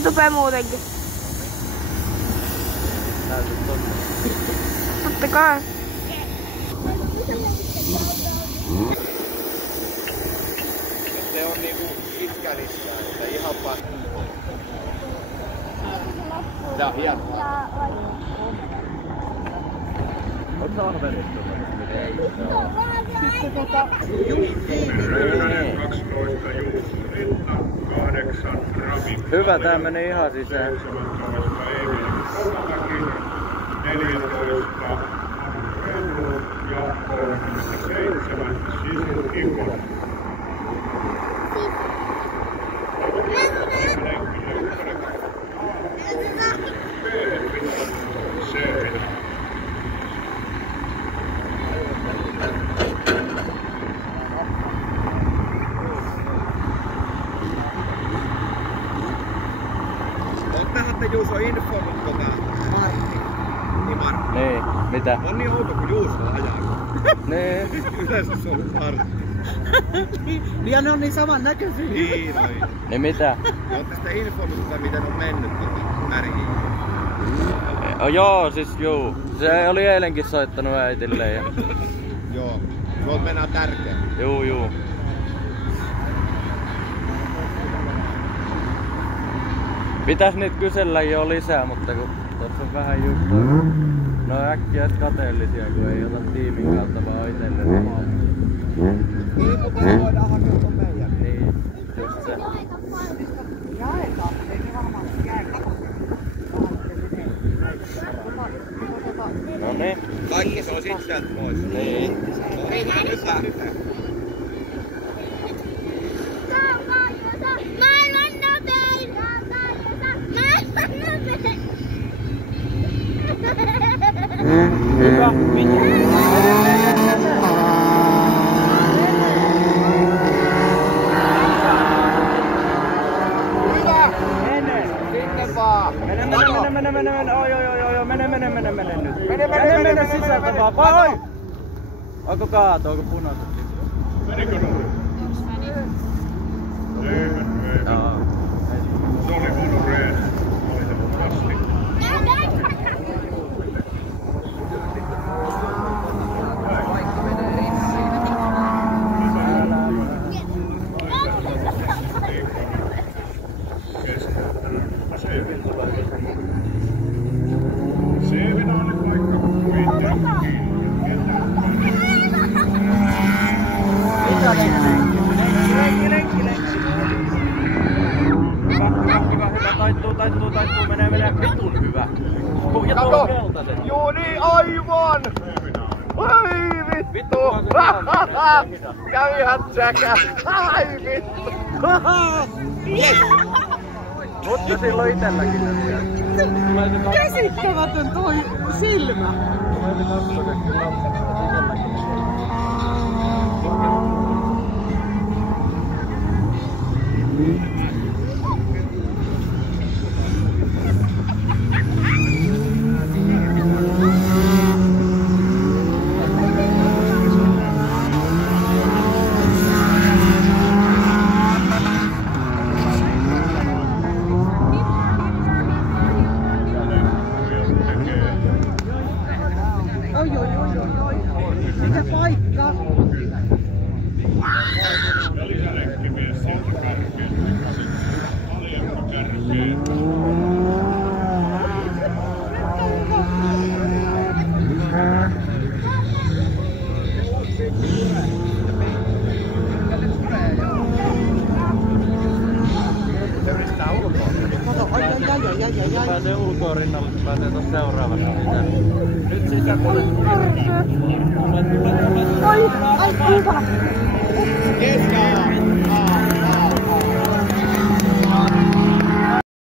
YouTube muutenkin. Totta kai. Se on niinku iskälissään, että ihan pakko. Tää on hienoa. Oot sä ahvenista? Ei. Sitten hyvä, tää meni ihan sisään. 14 ja 37 Sisun Ikonen. Oottehan te Juuso informut tota Martti. Niin, mitä? On niin outo kun Juuso ajaa. Niin. Yleensä se on Martti. Ja ne on niin saman näköisiä. Niin, niin mitä? Ootte sitten informutta miten on mennyt Märiin? Joo, siis juu. Se oli eilenkin soittanut äitilleen. Ja... Joo, suolta mennään tärkeä. Juu. Pitäis niitä kysellä jo lisää, mutta kun tossa on vähän juttuja. Ne on äkkiä kateellisia, kun ei ota tiimin kautta vaan itelle omaa. Niin, mutta me voidaan hakea ton meidän. Niin, just se. Jaetaan, ei se varmaan jää No niin. Kaikki se on sit sieltä pois. Niin. Hyvä. Hyvä. Sinne vaan. Mene. Oi. Mene sisältä vaan. Oi! Onko kaato? Onko punaiset? Menikö noin? Joo. Se oli mun reeni. Valitettavasti. Taittuu, menee vitun hyvä. Ja tuo on keltaisen. Joo niin, aivan! Ai vittu! Kävihän säkä! Ai vittu! Yes! Mutta silloin itelläkin näin. käsittämätön toi silmä. Tulee se kakkoset kyllä itelläkin. Oi. Mikä paikka? Pääsee ulkoon rinnalle, kun pääsee tuossa seuraavassa sisään. Nyt sisään tulee. Ai, kuva! Keskä!